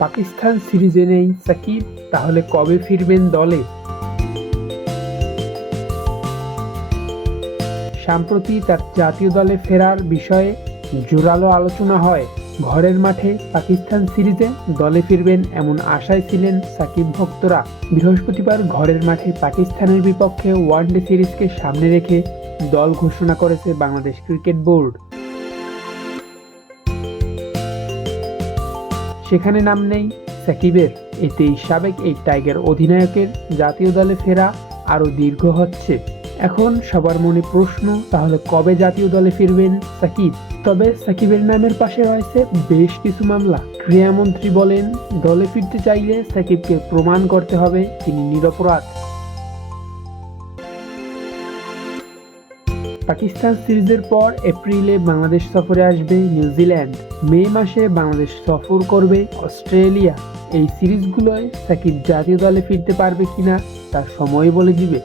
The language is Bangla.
পাকিস্তান সিরিজে নেই সাকিব, তাহলে কবে ফিরবেন দলে? সম্প্রতি তার জাতীয় দলে ফেরার বিষয়ে জোরালো আলোচনা হয়। ঘরের মাঠে পাকিস্তান সিরিজে দলে ফিরবেন এমন আশায় ছিলেন সাকিব ভক্তরা। বৃহস্পতিবার ঘরের মাঠে পাকিস্তানের বিপক্ষে ওয়ানডে সিরিজকে সামনে রেখে দল ঘোষণা করেছে বাংলাদেশ ক্রিকেট বোর্ড। সেখানে নাম নেই সাকিবের। এতেই সাবেক এই টাইগার অধিনায়কের জাতীয় দলে ফেরা আরও দীর্ঘ হচ্ছে। এখন সবার মনে প্রশ্ন, তাহলে কবে জাতীয় দলে ফিরবেন সাকিব? তবে সাকিবের নামের পাশে রয়েছে বেশ কিছু মামলা। ক্রীড়ামন্ত্রী বলেন, দলে ফিরতে চাইলে সাকিবকে প্রমাণ করতে হবে তিনি নিরপরাধ। পাকিস্তান সিরিজের পর এপ্রিলে বাংলাদেশ সফরে আসবে নিউজিল্যান্ড। মে মাসে বাংলাদেশ সফর করবে অস্ট্রেলিয়া। এই সিরিজগুলোয় সাকিব জাতীয় দলে ফিরতে পারবে কিনা তা সময় বলে দিবে।